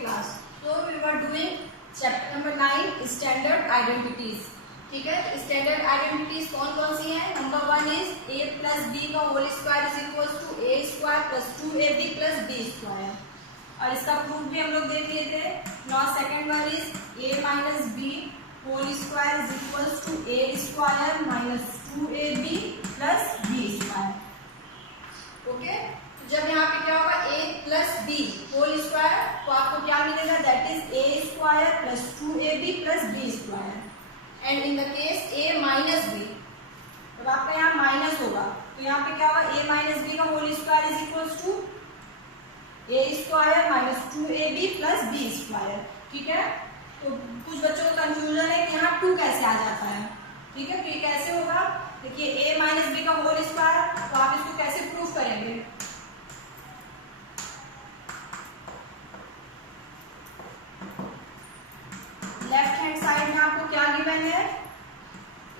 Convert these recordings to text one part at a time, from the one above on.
class. So we were doing chapter number 9 standard identities. ठीक है, तो स्टैंडर्ड आइडेंटिटीज कौन कौन सी हैं? Number 1 is a plus b का whole square is equal to a square plus 2ab plus b square, और इसका प्रूफ भी हम लोग देख लिए थे. Now second one is a minus b whole square is equal to a square minus 2ab plus b square. Okay, जब यहाँ पे क्या होगा a plus b whole square, तो आपको क्या मिलेगा? That is a square plus 2ab plus b square. And in the case a minus b, जब आपका यहाँ माइनस होगा तो यहाँ पे क्या होगा? a माइनस b का whole square is equal to a square minus 2ab plus b square. ठीक है, तो कुछ बच्चों को कंफ्यूजन है कि यहाँ 2 कैसे आ जाता है. ठीक है, तो ये कैसे होगा? देखिए a माइनस b का होल स्क्वायर, तो आप इसको कैसे प्रूफ करेंगे? लेफ्ट हैंड साइड में आपको क्या गिवन है?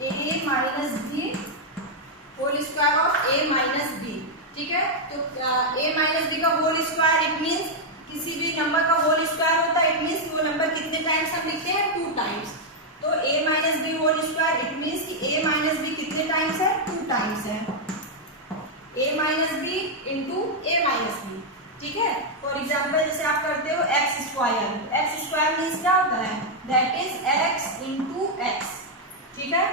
a minus B whole square of a minus b. ठीक है, तो a माइनस बी का होल स्क्वायर इट मीन्स किसी भी नंबर का होल स्क्वायर होता है, इट मीन्स वो नंबर कितने टाइम्स हम लिखते हैं? 2 टाइम्स. तो a minus B whole square it means कि a माइनस बी कितने टाइम्स है? 2 टाइम्स है. a minus b into a minus b. ठीक है, फॉर एग्जाम्पल जैसे आप करते हो x square, x square means क्या होता है? That is x into x. ठीक है,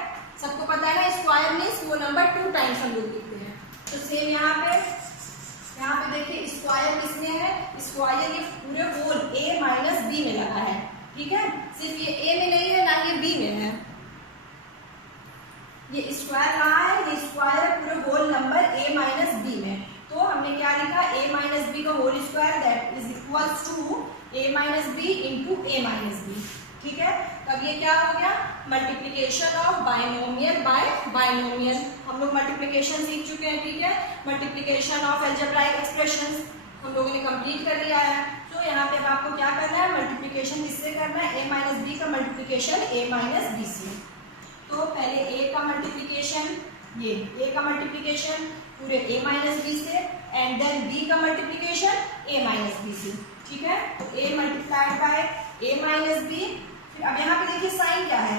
सबको पता है ना, स्क्वायर मीन्स वो नंबर 2 टाइम्स हम लोग लिखते हैं. तो सेम यहाँ पे देखिए स्क्वायर किसमें है? स्क्वायर ये पूरे होल a माइनस बी में लगा है. ठीक है, सिर्फ ये a में नहीं है, ना ये b में है. ये स्क्वायर कहाँ है? ये स्क्वायर है पूरे whole number a minus b में. तो हमने क्या लिखा? a माइनस बी का whole square that is equal to a minus b into a minus b. ठीक है, तब ये क्या हो गया? Multiplication of binomial by binomial. हम लोग मल्टीप्लीकेशन सीख चुके हैं. ठीक है, मल्टीप्लीकेशन ऑफ अलजेब्राइक एक्सप्रेशंस हम लोगों ने कंप्लीट कर लिया है. तो यहाँ पे अब आपको क्या करना है? मल्टीप्लीकेशन किससे करना है? a माइनस बी का मल्टीप्लीकेशन a माइनस बी से. तो पहले a का मल्टीप्लीकेशन, ये a का मल्टीप्लीकेशन पूरे a माइनस बी से, एंड देन b का मल्टीप्लीकेशन a माइनस बी से. ठीक है, तो a multiplied by a minus b. फिर अब यहाँ पे देखिए साइन क्या है?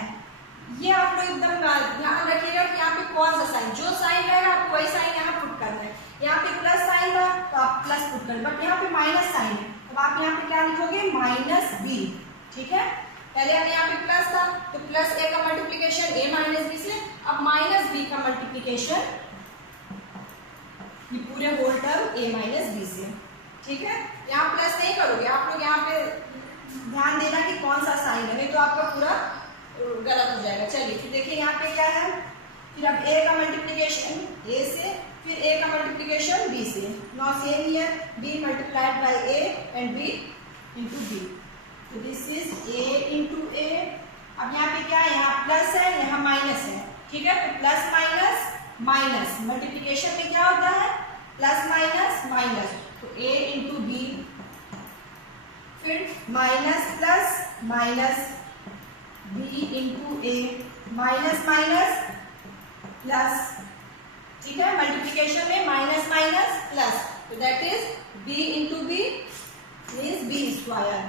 ये आप लोग एकदम ध्यान रखिएगा कि यहाँ पे कौन सा साइन, जो साइन रहेगा आपको वही साइन यहाँ पुट करना है. यहाँ पे प्लस साइन था तो आप प्लस पुट करें, बट यहाँ पे माइनस साइन है, अब आप यहाँ पे क्या लिखोगे? Minus b. ठीक है, पहले हमें यहाँ पे प्लस था तो प्लस a का मल्टीप्लीकेशन a माइनस बी से, अब माइनस b का मल्टीप्लीकेशन ये पूरे whole term a minus b से. ठीक है, यहाँ प्लस नहीं करोगे आप लोग, यहाँ पे ध्यान देना कि कौन सा साइन है, नहीं तो आपका पूरा गलत हो जाएगा. चलिए फिर देखिए यहाँ पे क्या है? फिर अब a का मल्टीप्लीकेशन a से, फिर a का मल्टीप्लीकेशन b से. Now same here b multiplied by a and b into b. तो this is a into a. अब यहाँ पे क्या है? यहाँ प्लस है, यहाँ माइनस है. ठीक है, तो प्लस माइनस माइनस, मल्टीप्लीकेशन में क्या होता है? Plus minus minus. तो a इंटू b, फिर minus plus minus b into a, minus minus plus. ठीक है, मल्टीप्लीकेशन में माइनस माइनस प्लस, तो that is b into b means b square,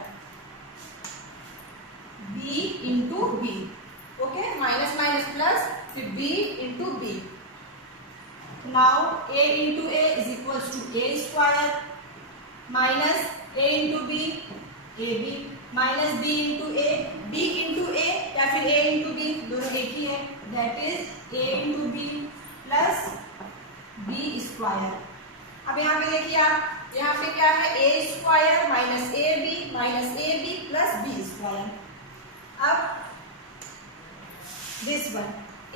b into b. Okay, minus minus plus, फिर b into b. Now a into a is equal to a square minus a into b ab minus b into a b into a, या फिर a into b, दोनों एक ही है. That is a into b plus b square. अब यहाँ पे देखिए आप, यहाँ पे क्या है? a square minus ab plus b square. अब दिस वन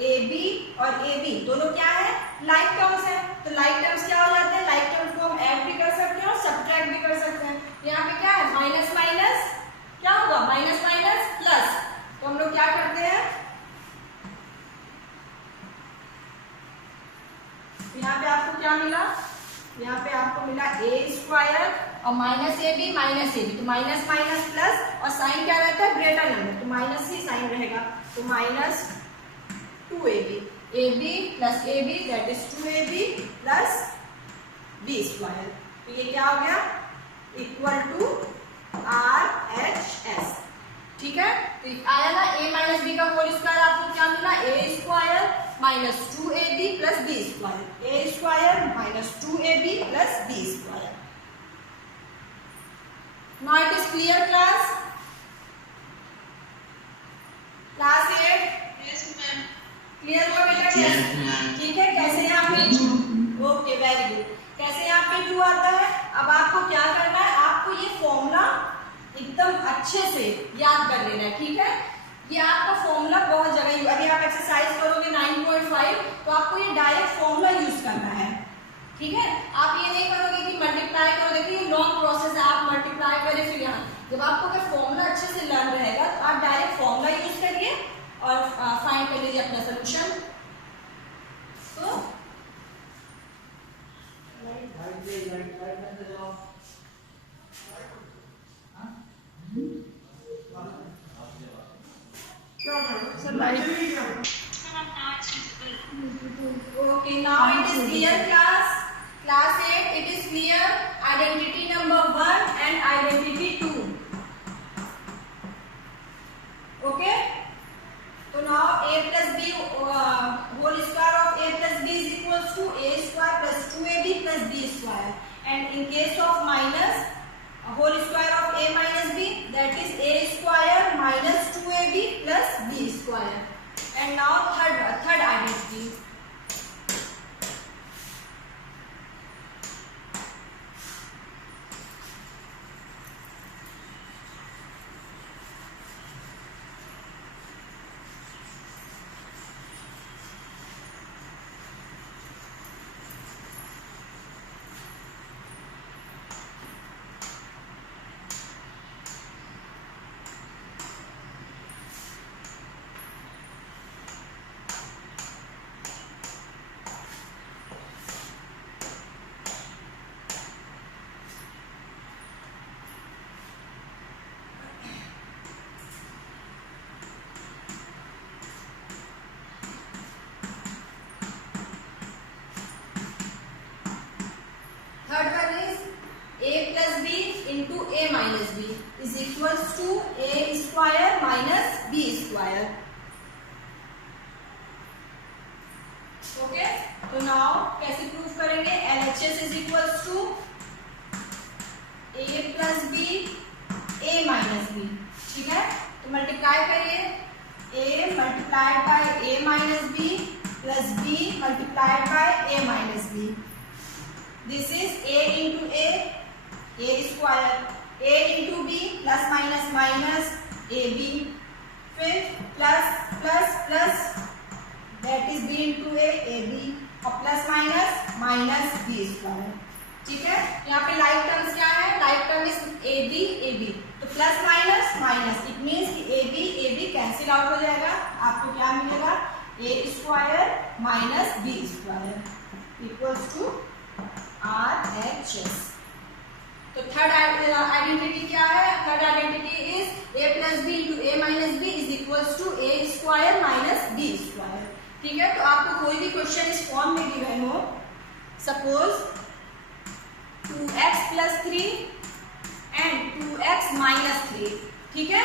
ab और ab दोनों क्या है? लाइक टर्म्स है. तो लाइक टर्म्स क्या हो जाते हैं? लाइक टर्म्स को हम ऐड भी कर सकते हैं और सब्ट्रैक्ट भी कर सकते हैं. यहाँ पे क्या है? माइनस माइनस क्या होगा? Minus minus plus. तो हम लोग क्या करते हैं? यहाँ पे आपको क्या मिला? यहाँ पे आपको मिला a स्क्वायर और माइनस ab, तो माइनस माइनस प्लस, और साइन क्या रहता है? ग्रेटर नंबर, तो माइनस ही साइन रहेगा. तो minus 2ab, ab plus ab that is 2ab plus b square. तो ये क्या हो गया? Equal to RHS। ठीक है, तो आया ना a माइनस बी का होल स्क्वायर, आपको क्या मिला a square minus 2ab plus b square, a square minus 2ab plus b square. Now it is clear class 8? Yes, ma'am. क्लियर हुआ बेटा? ठीक है, कैसे यहाँ पे ओके वेरी गुड, कैसे यहाँ पे ट्रू आता है। अब आपको क्या करना है, आपको ये फॉर्मूला एकदम अच्छे से याद कर लेना है। ठीक है, ये आपका फॉर्मूला बहुत जगह, अभी आप एक्सरसाइज करोगे 9.5 तो आपको ये डायरेक्ट फॉर्मूला यूज करना है। ठीक है, आप ये नहीं करोगे कि मल्टीप्लाई करो, देखिए ये लॉन्ग प्रोसेस है, आप मल्टीप्लाई करें फिर यहाँ, जब आपको अगर फॉर्मूला अच्छे से लर्न रहेगा तो आप डायरेक्ट फॉर्मूला यूज करिए और फाइंड कर लीजिए अपना सोल्यूशन। तो okay, now it is clear class 8, it is clear identity number 1 and identity 2. okay, so now a plus b whole square of a plus b is equals to a square plus 2ab plus b square, and in case of minus whole square of a minus b, that is a square minus 2ab plus b square. And now third identity, third one is a plus b into a minus b is equals to a square minus b square. okay, तो now कैसे prove करेंगे, LHS is equals to a plus b a minus b। ठीक है, तो multiply करिए, a multiplied by a minus b plus b multiplied by a minus b। This is a into a square, a into b plus minus minus ab, फिर plus plus plus that is b into a ab और plus minus minus b square। ठीक है, यहाँ पे like terms क्या है, like term is ab ab, तो plus minus minus, it means कि ab ab कैंसिल आउट हो जाएगा, आपको क्या मिलेगा a square minus b square equals to RHS। तो थर्ड आइडेंटिटी क्या है, third identity is a plus b into a minus b is equals to a square minus b square. ठीक है, तो आपको कोई भी क्वेश्चन इस फॉर्म में गिवन हो, suppose 2x plus 3 and 2x minus 3, ठीक है,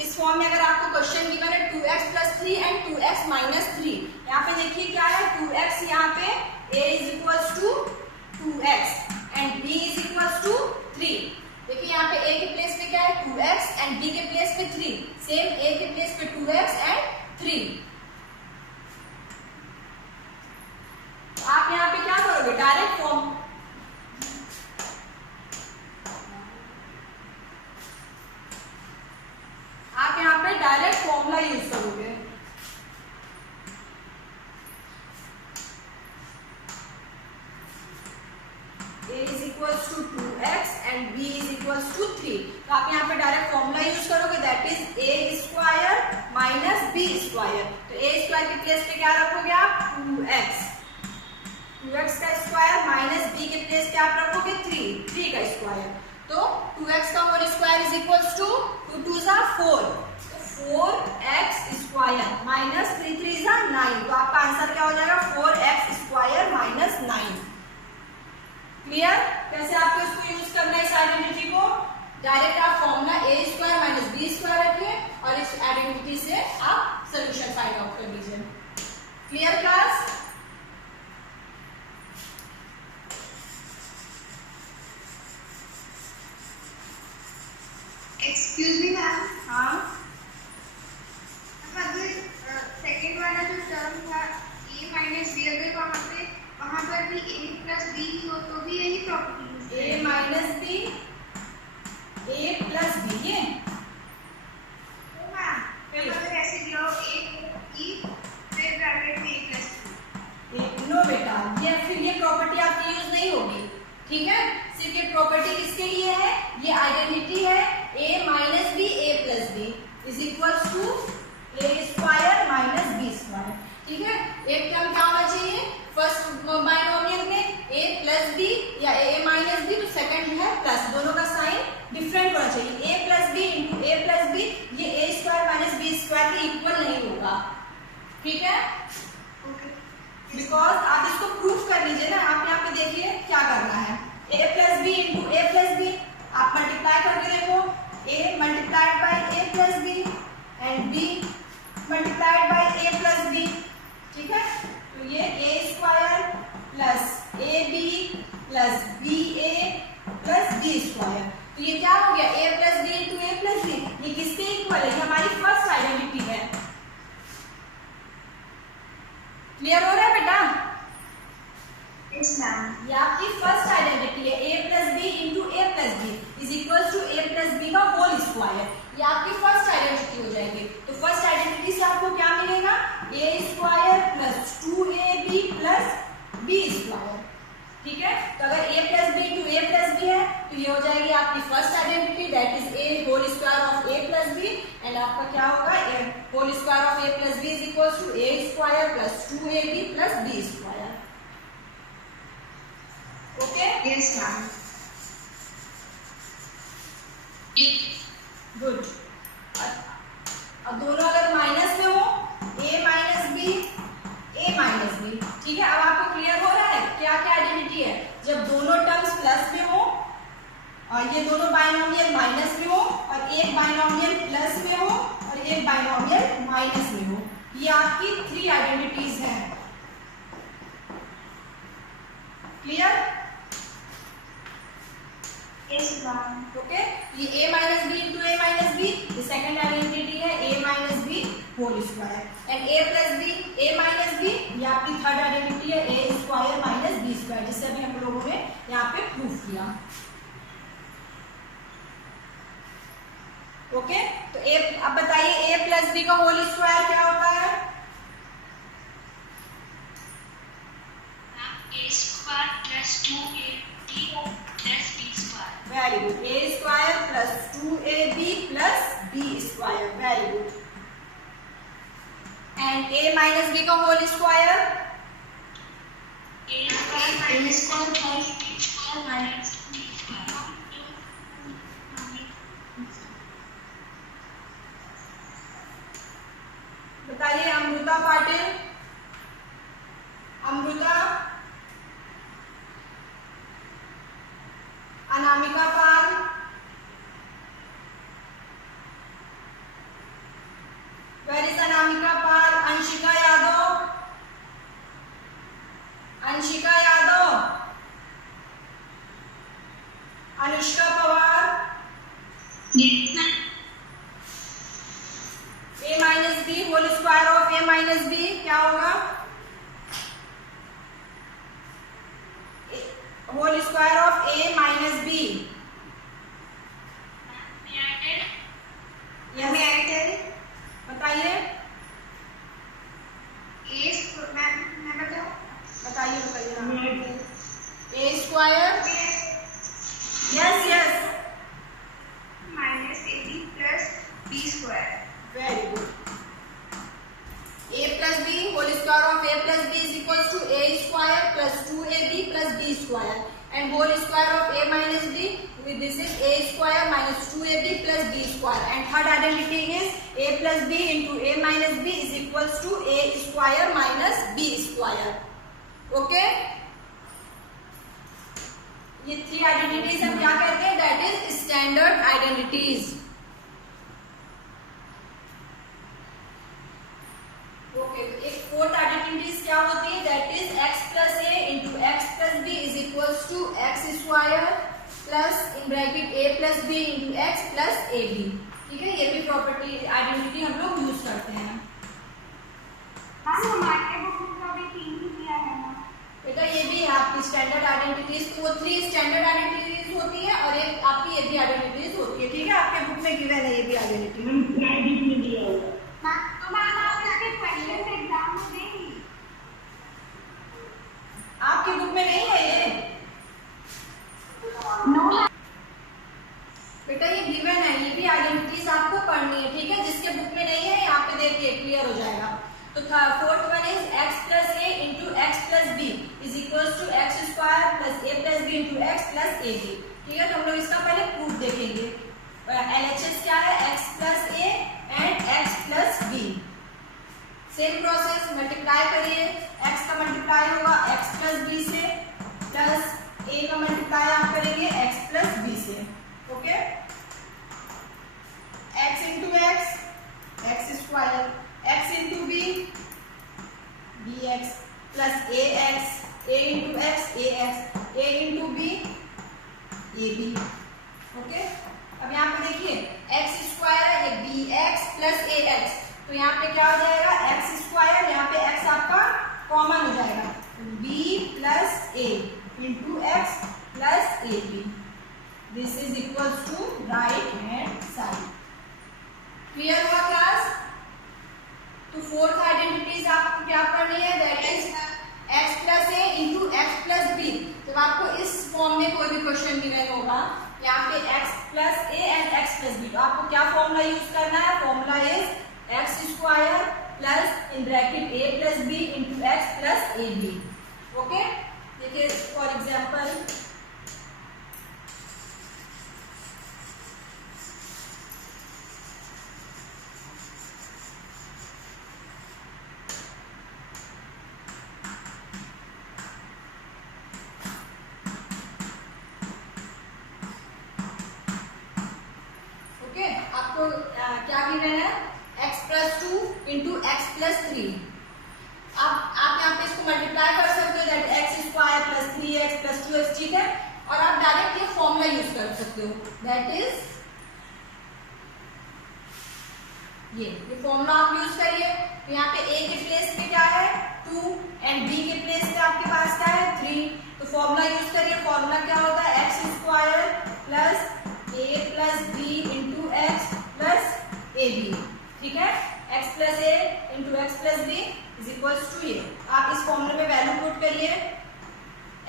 इस फॉर्म में अगर आपको क्वेश्चन गिवन है 2x plus 3 and 2x minus 3, यहाँ पे देखिए क्या है 2x, यहाँ पे a is equals to 2x and b is equals to 3। देखिए यहाँ पे a के प्लेस पे क्या है 2x and b के प्लेस पे 3, सेम a के प्लेस पे 2x and 3। आप यहाँ पे क्या करोगे, डायरेक्ट फॉर्म, आप यहाँ पे डायरेक्ट फॉर्मूला यूज करोगे। a is equals to 2x and b is equals to 3, तो आप यहाँ पे डायरेक्ट फॉर्मूला यूज करोगे, that is a square minus b square. तो a स्क्वायर के प्लेस पे क्या रखोगे आप 2x का स्क्वायर माइनस b के प्लेस पे आप रखोगे 3 का स्क्वायर, तो 2x का whole square is equals to 2 2 जा 4, तो 4x स्क्वायर माइनस 3 3 जा 9, तो आपका आंसर क्या हो जाएगा 4x स्क्वायर माइनस 9। क्लियर, कैसे आपको इसको यूज करना है इस आइडेंटिटी को, डायरेक्ट आप फॉर्मूला ए स्क्वायर माइनस बी स्क्वायर रखिए और इस आइडेंटिटी से आप सोल्यूशन फाइंड आउट कर लीजिए। Clear class? Excuse me ma'am, हाँ, अगर सेकेंड वाला जो टर्म था a माइनस बी, अगर वहाँ पर भी a प्लस बी हो तो भी यही property A minus b a plus b, ये मैम अगर ऐसे दिया हो a की फिर ब्रैकेट में a प्लस बी। नो बेटा, ये फिर ये प्रॉपर्टी आपकी यूज नहीं होगी, ठीक है? सिर्फ ये प्रॉपर्टी किसके लिए है? ये आइडेंटिटी है a minus b a plus b is equals to a square minus b square, ठीक है? एक टर्म क्या होना चाहिए फर्स्ट बाइनोमियल में, a प्लस बी या a माइनस बी, तो सेकंड है प्लस, दोनों का साइन डिफरेंट होना चाहिए। a plus b into a plus b, ये a square minus b square के इक्वल नहीं होगा, ठीक है? बिकॉज आप इसको प्रूफ कर लीजिए ना। आप यहाँ पे देखिए क्या करना है, a plus b into a plus b, आप मल्टीप्लाई करके देखो, a multiplied by a plus b and b multiplied by a plus b, ठीक है? तो ये a square plus a b plus b a plus b square, तो ये क्या हो गया a plus b into a plus b, ये किसके इक्वल है? हमारी फर्स्ट आइडेंटिटी है। क्लियर हो रहा है बेटा? Yes ma'am. ये आपकी फर्स्ट आइडेंटिटी है, a plus b into a plus b is equal to a plus B का होल स्क्वायर, ये आपकी फर्स्ट आइडेंटिटी हो जाएगी। तो फर्स्ट आइडेंटिटी से आपको क्या मिलेगा? a square plus 2ab plus b square, ठीक है? तो अगर a plus b into a plus b है तो ये हो जाएगी आपकी first identity, that is a whole square of a plus b, and आपका क्या होगा a whole square of a plus b is equal to a square plus 2ab plus b square. Okay, yes ma'am. Good. अब दोनों अगर minus में हो, a minus b a minus b, ठीक है? अब आपको क्लियर हो रहा है क्या क्या आइडेंटिटी है? जब दोनों टर्म्स प्लस में हो और ये दोनों बाइनोमियल माइनस में हो और एक बाइनोमियल प्लस में हो और एक बाइनोमियल माइनस में हो, ये आपकी 3 आइडेंटिटीज हैं। क्लियर? Yes ma'am. ओके, ये a minus b into a minus b, ये सेकंड आइडेंटिटी है a minus B whole square, and a plus b a minus b, ये आपकी थर्ड आइडेंटिटी है a square minus b square, जिससे अभी हम लोगों ने यहाँ पे प्रूफ किया। ओके, तो अब बताइए a प्लस बी का होल स्क्वायर क्या होता है? a square plus 2ab plus b square. Very good, a square plus 2ab plus b square, very good. And a minus b का whole square? a square minus b square minus b square. बताइए Amrita Patil, Amrita, Anamika Pal, where is Anamika Pal? Anshika Yadav, Anshika Yadav, Anushka Pawar, a minus B whole square of a minus B क्या होगा? Whole square of a minus b. बताइए, बताइए बताइए। a square, yes yes, minus ab plus b square. Very good. a plus b whole square of a plus b is equal to a square plus 2ab plus b square, and whole square of a minus b, this is a square minus 2ab plus b square, and third identity is a plus b into a minus b is equal to a square minus b square. Okay, ये 3 identities हम क्या कहते हैं, that is standard identities. Okay, एक fourth identities क्या होती है, that is x plus a into x plus b is equals to x square plus in bracket a plus b into x plus a b. ठीक है, ये भी property identity हम लोग यूज करते हैं। हमारे बुक में तो अभी 3 ही दिया है ना बेटा, ये भी है आपकी स्टैंडर्ड आइडेंटिटीज। वो 3 स्टैंडर्ड आइडेंटिटीज होती है और एक आपकी ये भी आइडेंटिटीज होती है। ठीक है, आपके बुक में गिवन है ये भी आइडेंटिटी। तो मैम आप इसके क्वेश्चन एग्जाम में देंगी? आपकी बुक में नहीं है ये? नो बेटा, ये गिवन है, ये भी आइडेंटिटीज आपको पढ़नी है। ठीक है, जिसके बुक में नहीं है यहाँ पे देखिए क्लियर हो जाएगा। तो fourth one is x plus a into x plus b is equals to x square plus a plus b into x plus a b. ठीक है, तो हम लोग इसका पहले प्रूफ देखेंगे। LHS क्या है, x plus a and x plus b. Same process, multiply करिए, x का मल्टीप्लाई होगा x प्लस बी से प्लस a का मल्टीप्लाई आप करेंगे x प्लस बी से। Okay, x into x x square, x into b b x plus a x, a into x a x, a into b a b. Okay, अब यहाँ पे देखिए x square है, ये b x plus a x, तो यहाँ पे क्या हो जाएगा एक्स स्क्वायर, यहाँ पे एक्स आपका कॉमन हो जाएगा, b plus a into x plus a b. This is equal to right hand side. Clear हुआ क्लास? तो फोर्थ आइडेंटिटीज आपको क्या पढ़नी है, that is x plus a into x plus b. जब आपको इस फॉर्म में कोई भी क्वेश्चन गिवन होगा, यहाँ पे x plus a and x plus b, तो आपको क्या फॉर्मूला यूज करना है, formula is x square plus in bracket a plus b into x plus a b. Okay, देखिए फॉर एग्जाम्पल क्या गिवन है, x plus 2 into x plus 3। अब आप यहाँ पे इसको मल्टीप्लाई कर सकते हो, that x square plus 3x plus 2x। ठीक है, और आप डायरेक्ट ये फॉर्मूला यूज कर सकते हो, दैट इज ये फॉर्मूला आप यूज करिए। तो यहाँ पे a के प्लेस पे क्या है 2 एंड b के प्लेस पे आपके पास क्या है 3, तो फॉर्मूला यूज करिए। फॉर्मूला क्या होता है, x square plus a plus b into x plus a b. ठीक है, x plus a into x plus b is equals to ये। आप इस फॉर्मूले में वैल्यू पुट करिए,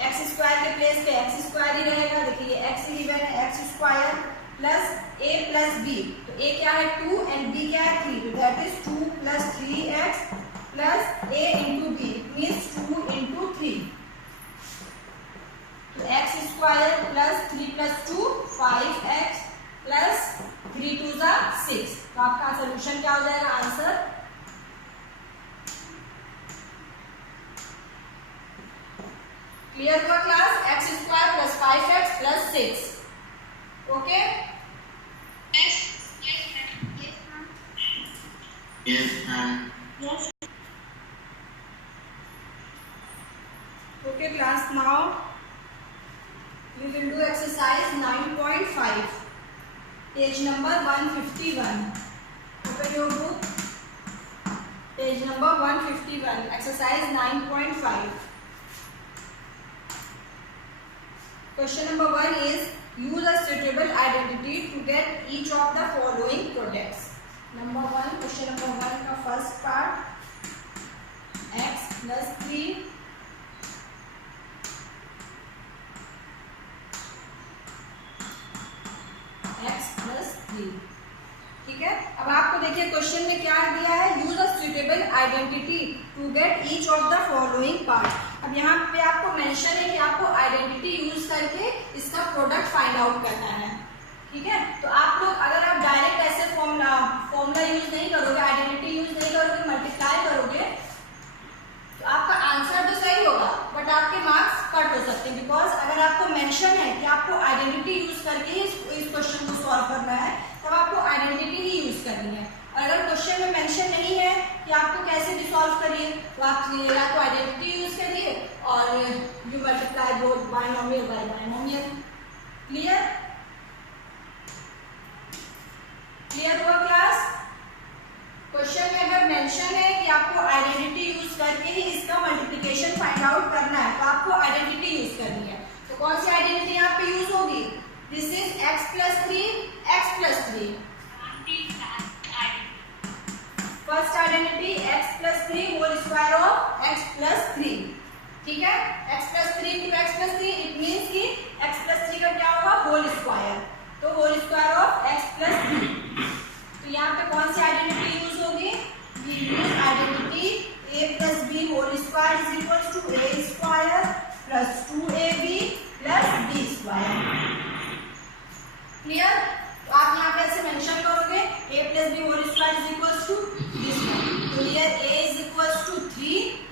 एक्स स्क्वायर के प्लेस पे एक्स स्क्वायर ही रहेगा। देखिए एक्स ही गिवन है, x square plus a plus b, तो ए क्या है 2 एंड बी क्या है 3, तो that is 2 plus 3x plus a into b means 2 into 3। तो x square plus 3 plus 2 5x plus 3 2 जा 6। तो आपका सोल्यूशन क्या हो जाएगा, आंसर क्लियर हुआ class, x square plus 5x plus 6। Okay, okay class, now we will do exercise 9.5, page number 151. Open your book, page number 151, exercise 9.5. Question number 1 is use a suitable identity to get each of the following products. Number 1, question number 1 का first part, x plus 3 x plus 3। ठीक है, अब आपको देखिए question में क्या दिया है, use a suitable identity to get each of the following part. अब यहाँ पे आपको मेंशन है कि आपको आइडेंटिटी यूज करके इसका प्रोडक्ट फाइंड आउट करना है। ठीक है, तो आप लोग अगर आप डायरेक्ट ऐसे फॉर्मूला यूज नहीं करोगे, आइडेंटिटी यूज नहीं करोगे, मल्टीप्लाई करोगे, तो आपका आंसर तो सही होगा बट आपके मार्क्स कट हो सकते हैं, बिकॉज अगर आपको मेंशन है कि आपको आइडेंटिटी यूज करके इस क्वेश्चन को सॉल्व करना है, तब आपको आइडेंटिटी ही यूज करनी है। और अगर क्वेश्चन में मेंशन नहीं है कि आपको कैसे भी सॉल्व करिए, तो आप या तो आइडेंटिटी यूज करिए और you multiply both binomial by binomial. Clear? Clear हुआ क्लास? क्वेश्चन में अगर मेंशन है कि आपको आइडेंटिटी यूज करके ही इसका मल्टीप्लिकेशन फाइंड आउट करना है, तो आपको आइडेंटिटी यूज करनी है। तो कौन सी आइडेंटिटी यहाँ पे यूज होगी? This is x plus 3 x plus 3। First identity x plus 3 whole square of x plus 3। ठीक है, x plus 3 into x plus 3, it means कि x प्लस 3 का क्या होगा? Whole square. तो whole square of x plus 3। तो यहाँ पे कौन सी आइडेंटिटी यूज होगी? We use identity a plus b whole square is equals to a square plus 2ab plus b square. Clear? तो आप यहाँ पे ऐसे मेंशन करोगे a plus b whole square is equals to this one. तो here a is equals to 3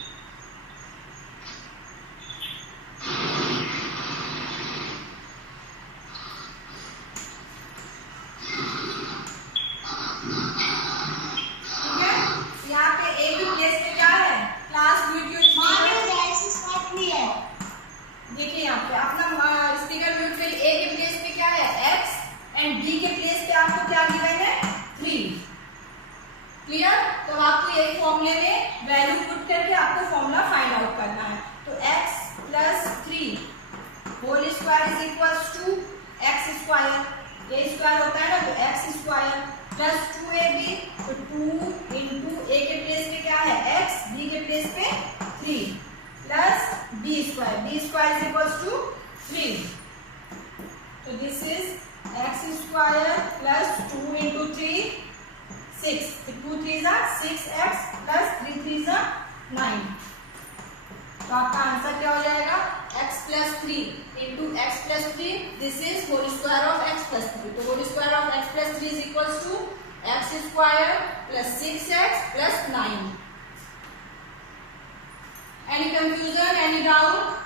Any confusion? Any doubt?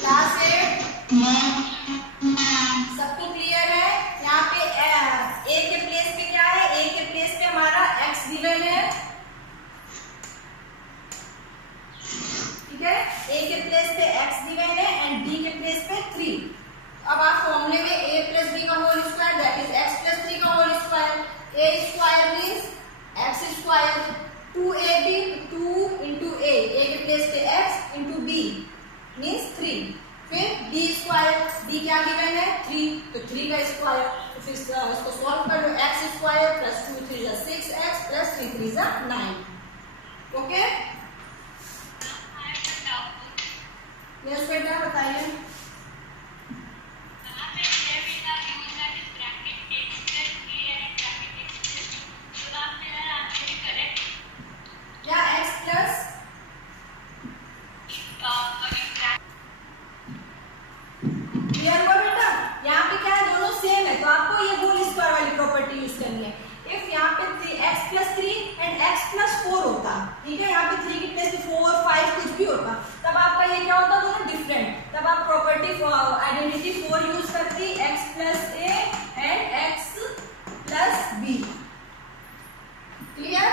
Class 8 सबको clear है? यहाँ पे a के प्लेस पे क्या है? a के प्लेस पे हमारा x गिवन है। ठीक है, a के प्लेस पे x गिवन है एंड b के प्लेस पे 3। अब आप फॉर्मूले में a प्लस b का whole square that is x plus 3 का whole square. a square means x square 2ab 2 into a के प्लेस पे x इंटू b मीन्स 3। फिर b स्क्वायर, b क्या गिवन है? 3, तो 3 का स्क्वायर। तो फिर इसको सॉल्व कर लो, x स्क्वायर प्लस 2 3 जा 6x प्लस 3 3 जा 9। ओके, यस बेटा बताइए। क्या x प्लस क्लियर हुआ बेटा? यहाँ पे क्या है? दोनों सेम है, तो आपको ये होल स्क्वायर वाली प्रॉपर्टी यूज करनी है। इफ यहाँ पे x plus 3 and x plus 4 होता, ठीक है, यहाँ पे 3 की प्लेस 4 5 कुछ भी होता, तब आपका ये क्या होता? दोनों डिफरेंट। तब आप प्रॉपर्टी आइडेंटिटी 4 यूज करती x plus a and x plus b। Clear?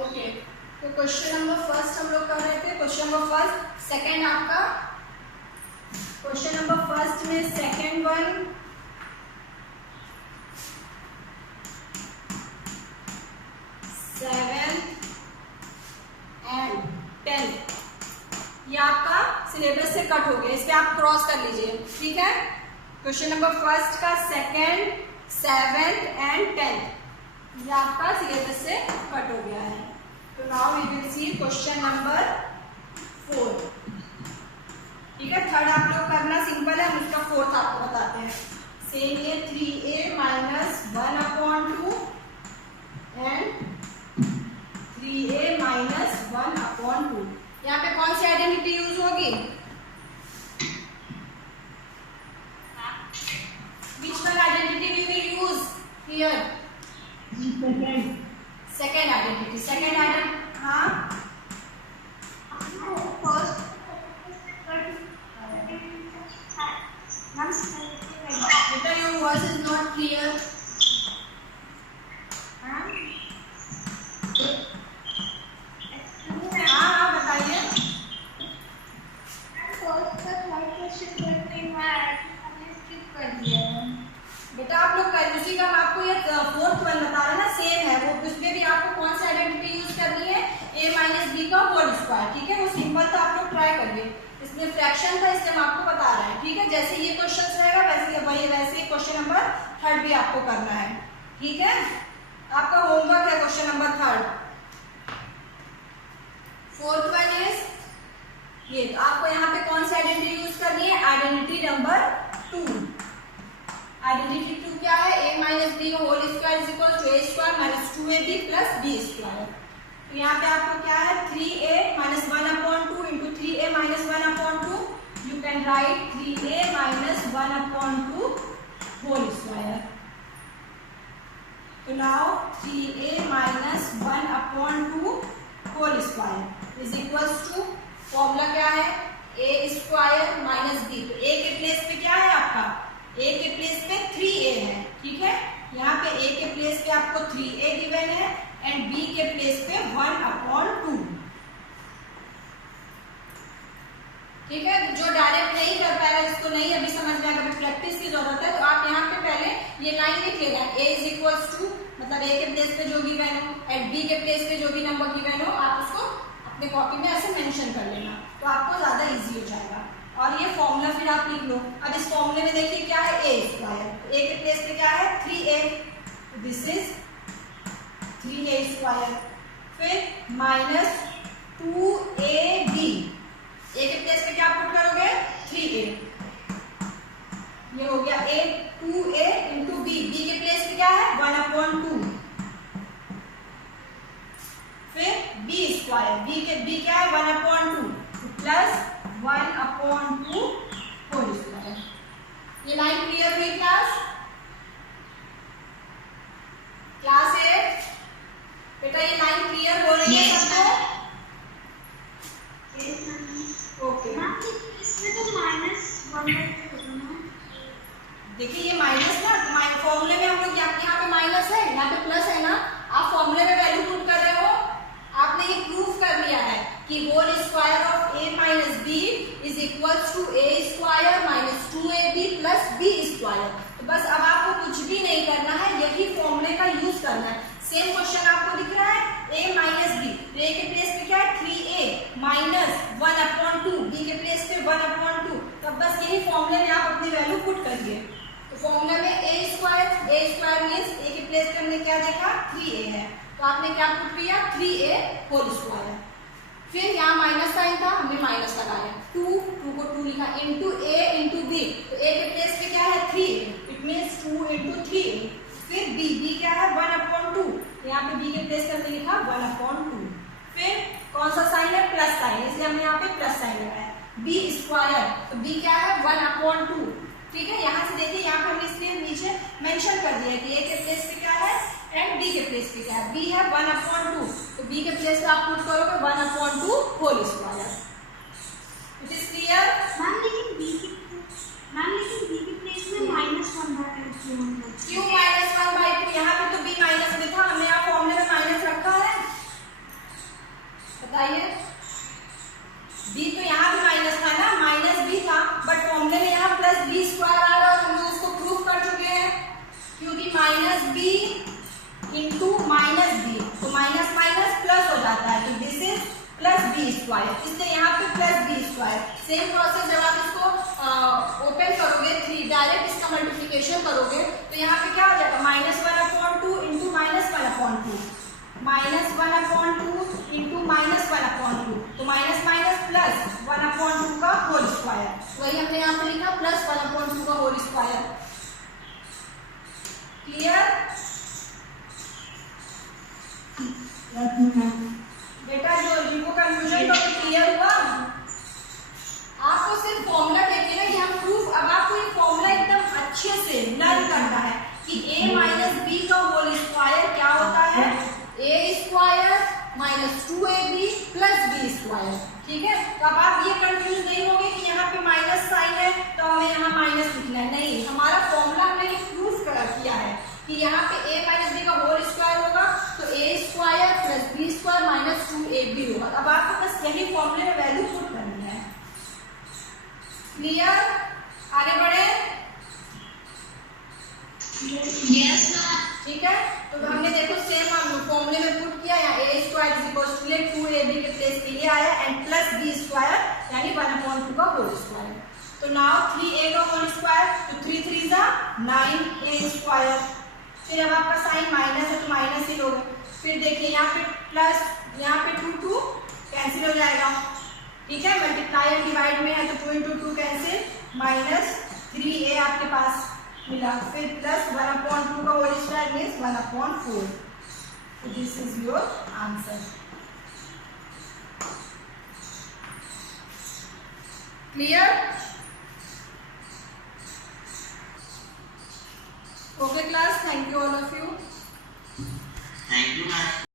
Okay, तो क्वेश्चन नंबर फर्स्ट हम लोग कर रहे थे। क्वेश्चन नंबर फर्स्ट, सेकंड आपका क्वेश्चन नंबर फर्स्ट में second one, seventh and 10th, ये आपका सिलेबस से कट हो गया, इस पे आप क्रॉस कर लीजिए। ठीक है, क्वेश्चन नंबर फर्स्ट का सेकंड, 7th एंड 10th ये आपका सिलेबस से कट हो गया है। तो now we will see question number 4। ठीक है, थर्ड आप लोग करना सिंपल है, हम उसका फोर्थ आपको बताते हैं। सेम ये 3a minus 1/2 and 3a minus 1/2। यहाँ पे कौन सी आइडेंटिटी यूज होगी? Which one identity we will use here? Second identity. Second identity. हाँ. फर्स्ट बेटा your voice is not clear. हाँ बताइए। बेटा आप लोग कर उसी का हम आपको ये फोर्थ वन बता रहे हैं ना, सेम है वो, उसमें भी आपको कौन सी आइडेंटिटी यूज करनी है? a माइनस बी का होल स्क्वायर। ठीक है, वो सिंपल था, आप लोग ट्राई करिए। इसमें फ्रैक्शन था इसलिए हम आपको बता रहे हैं। ठीक है, जैसे ये क्वेश्चन रहेगा वैसे क्वेश्चन नंबर 3 भी आपको करना है। ठीक है, आपका होमवर्क है question number 3। Fourth one is ये, तो आपको यहाँ पे कौन सी आइडेंटिटी यूज करनी है? Identity number 2। आइडेंटिटी 2 क्या है? a माइनस बी का whole square is equal to a square minus 2ab plus b square. तो यहाँ पे आपको क्या है? 3a minus 1/2 into 3a minus 1/2। You can write 3a minus 1/2 whole square. तो now 3a minus 1/2 whole square is equals to, formula क्या है? a square minus b। तो a के प्लेस पे क्या है आपका? a के प्लेस पे 3a है। ठीक है, यहाँ पे a के प्लेस पे आपको 3a गिवन है एंड b के प्लेस पे 1/2। ठीक है, जो डायरेक्ट नहीं कर पाएगा, जिसको नहीं अभी समझ में आएगा, प्रैक्टिस की जरूरत है, तो आप यहाँ पे पहले ये लाइन लिख लेगा। a इज इक्वल्स टू, मतलब a के प्लेस पे जो गिवन हो एंड b के प्लेस पे जो भी नंबर गिवन हो, आप उसको अपने कॉपी में ऐसे मेंशन कर लेना, तो आपको ज्यादा इजी हो जाएगा। और ये फॉर्मूला फिर आप लिख लो। अब इस फॉर्मूले में देखिए क्या है? a square. a के प्लेस पे क्या है? 3a। This is 3a square. फिर माइनस 2ab। a के प्लेस पे क्या पुट करोगे? 3a। ये हो गया a 2a into b। b के प्लेस पे क्या है? 1/2। फिर b स्क्वायर। b क्या है? 1/2 प्लस 1/2 होल स्क्वायर। ये लाइन क्लियर हुई क्लास? क्लास 8 बेटा ये लाइन क्लियर हो रही है सबको? ओके, इसमें तो -1/2 देखिए ये माइनस ना, फॉर्मूले में हम लोग यहाँ पे माइनस है, यहाँ पे प्लस है ना, आप फॉर्मूले में वैल्यू पुट कर रहे हो। आपने ये प्रूफ कर लिया है कि whole square of a minus b is equals to a square minus 2ab plus b square. तो बस अब आपको कुछ भी नहीं करना है, यही फॉर्मूले का यूज करना है। सेम क्वेश्चन आपको दिख रहा है, a माइनस बी। तो a के प्लेस पे क्या है? 3a माइनस 1/2, b के प्लेस पे 1/2। तो बस यही फॉर्मूले में आप अपनी वैल्यू पुट करिए। तो फॉर्मूला में a स्क्वायर मीन्स a के प्लेस पे हमने क्या देखा? 3a है, तो आपने क्या पुट किया? 3a whole square. फिर यहाँ माइनस साइन था, हमने माइनस लगाया, 2 को 2 लिखा, इंटू a इंटू b। तो a के प्लेस पे क्या है? 3a। It means 2 into 3a। फिर b क्या है? 1/2। यहाँ पे b के प्लेस पे हमने लिखा 1/2। फिर कौन सा साइन है? प्लस साइन, इसलिए हमने यहाँ पे प्लस साइन लगाया। b स्क्वायर, तो b क्या है? 1/2। ठीक है, यहाँ से देखिए, यहाँ पे हमने इसलिए नीचे मेंशन कर दिया कि a के प्लेस पे क्या है एंड b के प्लेस पे क्या है? b है 1/2, तो b के प्लेस पे आप पुट करोगे 1/2 whole square. It is clear? Ma'am लेकिन b के प्लेस में -1/2 क्यों -1/2? यहाँ पे तो b माइनस में था, हमने यहाँ फॉर्मूले में माइनस रखा है, बताइए। b तो यहाँ भी माइनस था ना, माइनस b था, बट फॉर्मूले में यहाँ प्लस b स्क्वायर आ रहा है, हम लोग उसको प्रूफ कर चुके हैं, क्योंकि minus b into minus b, तो माइनस माइनस प्लस हो जाता है, तो this is plus b square, इसलिए यहाँ पे plus b square. Same process जब आप इसको ओपन करोगे, 3 डायरेक्ट इसका मल्टीप्लिकेशन करोगे, तो यहाँ पे क्या हो जाएगा? -1/2 इंटू -1/2। 1/2, -1/2 इंटू -1/2, तो माइनस माइनस प्लस 1/2 का होल स्क्वायर, वही हमने यहाँ पे लिखा प्लस 1/2 का होल स्क्वायर। क्लियर बेटा? जो जिनको कंफ्यूजन तो क्लियर हुआ? आपको सिर्फ फॉर्मूला देखिए ना, ये हम प्रूफ, अब आपको ये फॉर्मूला एकदम अच्छे से लर्न करना है कि a माइनस बी का होल स्क्वायर क्या होता है, a square minus 2ab plus b square. ठीक है, तो अब आप ये कंफ्यूज नहीं होंगे कि यहाँ पे माइनस साइन है तो हमें यहाँ माइनस लिखना है, नहीं, हमारा फॉर्मूला हमने ये प्रूफ किया है कि यहाँ पे a माइनस बी का होल स्क्वायर होगा तो a square plus b square minus 2ab होगा। अब आपको बस यही फॉर्मूले में वैल्यू पुट करनी है। क्लियर? आगे बढ़े? Yes sir. ठीक है, तो हमने देखो सेम हम फॉर्मूले में पुट किया, यहाँ a square is equal to 2ab के प्लेस पे ये आया एंड प्लस b स्क्वायर यानी 1/2 का होल स्क्वायर। तो नाउ 3a का होल स्क्वायर, तो 3 3 जा 9a स्क्वायर। फिर अब आपका साइन माइनस है तो माइनस ही लोगे। फिर देखिए यहाँ पे प्लस, यहाँ पे 2 2 कैंसिल हो जाएगा। ठीक है, मल्टीप्लाई एंड डिवाइड में है तो 2 इंटू 2 कैंसिल, माइनस 3a आपके पास मिला, फिर प्लस 1/2 का होल स्क्वायर मीन्स 1/4। तो this is your answer. Clear? Okay class, thank you all of you.